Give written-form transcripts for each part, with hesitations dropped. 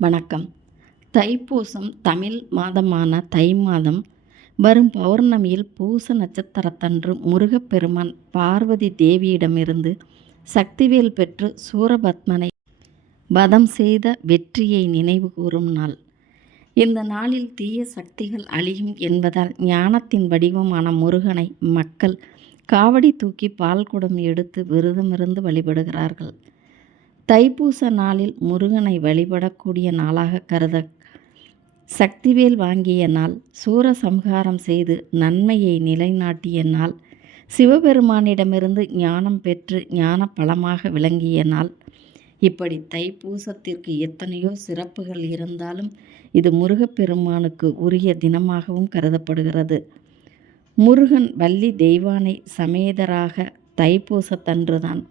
வணக்கம். தைப்பூசம் தமிழ் மாதமான தை மாதம் வரும் பௌர்ணமியில் பூச நட்சத்திரத்தன்று முருகப்பெருமான் பார்வதி தேவியிடமிருந்து சக்திவேல் பெற்று சூரபத்மனை வதம் செய்த வெற்றியை நினைவு கூறும் நாள். இந்த நாளில் தீய சக்திகள் அழியும் என்பதால் ஞானத்தின் வடிவமான முருகனை மக்கள் காவடி தூக்கி பால்குடம் எடுத்து விரதமிருந்து வழிபடுகிறார்கள். தைப்பூச நாளில் முருகனை வழிபடக்கூடிய நாளாக கருத சக்திவேல் வாங்கிய நாள், சூரசம்ஹாரம் செய்து நன்மையை நிலைநாட்டிய நாள், சிவபெருமானிடமிருந்து ஞானம் பெற்று ஞான பலமாக விளங்கிய நாள். இப்படி தைப்பூசத்திற்கு எத்தனையோ சிறப்புகள் இருந்தாலும் இது முருகப்பெருமானுக்கு உரிய தினமாகவும் கருதப்படுகிறது. முருகன் வள்ளி தெய்வானை சமேதராக தைப்பூசத்தன்றுதான்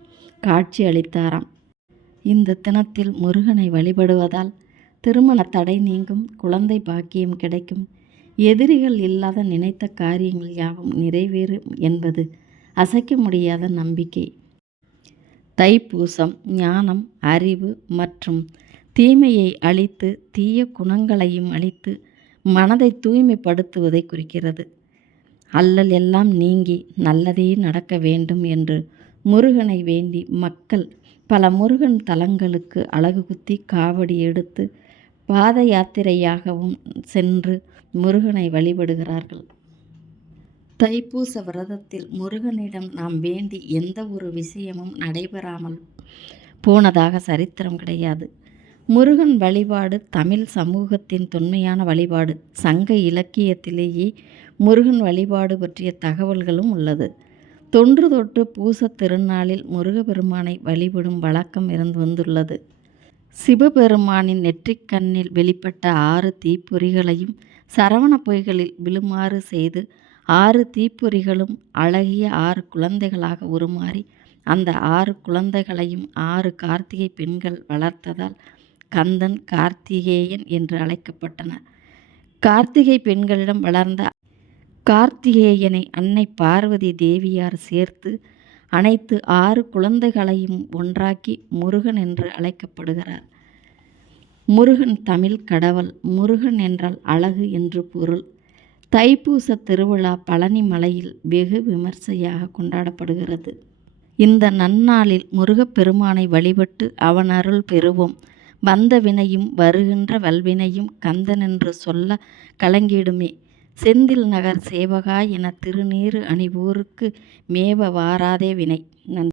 காட்சி அளித்தாராம். இந்த தினத்தில் முருகனை வழிபடுவதால் திருமண தடை நீங்கும், குழந்தை பாக்கியம் கிடைக்கும், எதிரிகள் இல்லாத நினைத்த காரியங்கள் யாவும் நிறைவேறும் என்பது அசைக்க முடியாத நம்பிக்கை. தைப்பூசம் ஞானம், அறிவு மற்றும் தீமையை அழித்து தீய குணங்களையும் அழித்து மனதை தூய்மைப்படுத்துவதை குறிக்கிறது. அல்லல் எல்லாம் நீங்கி நல்லதே நடக்க வேண்டும் என்று முருகனை வேண்டி மக்கள் பல முருகன் தலங்களுக்கு அலகு குத்தி காவடி எடுத்து பாத யாத்திரையாகவும் சென்று முருகனை வழிபடுகிறார்கள். தைப்பூச விரதத்தில் முருகனிடம் நாம் வேண்டி எந்த ஒரு விஷயமும் நடைபெறாமல் போனதாக சரித்திரம் கிடையாது. முருகன் வழிபாடு தமிழ் சமூகத்தின் தொன்மையான வழிபாடு. சங்க இலக்கியத்திலேயே முருகன் வழிபாடு பற்றிய தகவல்களும் உள்ளது. தொன்று தொட்டு பூச திருநாளில் முருகப்பெருமானை வழிபடும் வழக்கம் இருந்து வந்துள்ளது. சிவபெருமானின் நெற்றிக்கண்ணில் வெளிப்பட்ட 6 தீப்பொறிகளையும் சரவண பொய்களில் விழுமாறு செய்து 6 தீப்பொறிகளும் அழகிய 6 குழந்தைகளாக உருமாறி அந்த 6 குழந்தைகளையும் 6 கார்த்திகை பெண்கள் வளர்த்ததால் கந்தன், கார்த்திகேயன் என்று அழைக்கப்பட்டனர். கார்த்திகை பெண்களிடம் வளர்ந்த கார்த்திகேயனை அன்னை பார்வதி தேவியார் சேர்த்து அனைத்து 6 குழந்தைகளையும் ஒன்றாக்கி முருகன் என்று அழைக்கப்படுகிறார். முருகன் தமிழ் கடவுள். முருகன் என்றால் அழகு என்று பொருள். தைப்பூச திருவிழா பழனி மலையில் வெகு விமர்சையாக கொண்டாடப்படுகிறது. இந்த நன்னாளில் முருகப்பெருமானை வழிபட்டு அவன் அருள் பெறுவோம். வந்த வினையும் வருகின்ற வல்வினையும் கந்தனென்று சொல்ல கலங்கிடுமே. செந்தில் நகர் சேவகா என திருநீறு அணிவோருக்கு மேவ வாராதே வினை. நன்றி.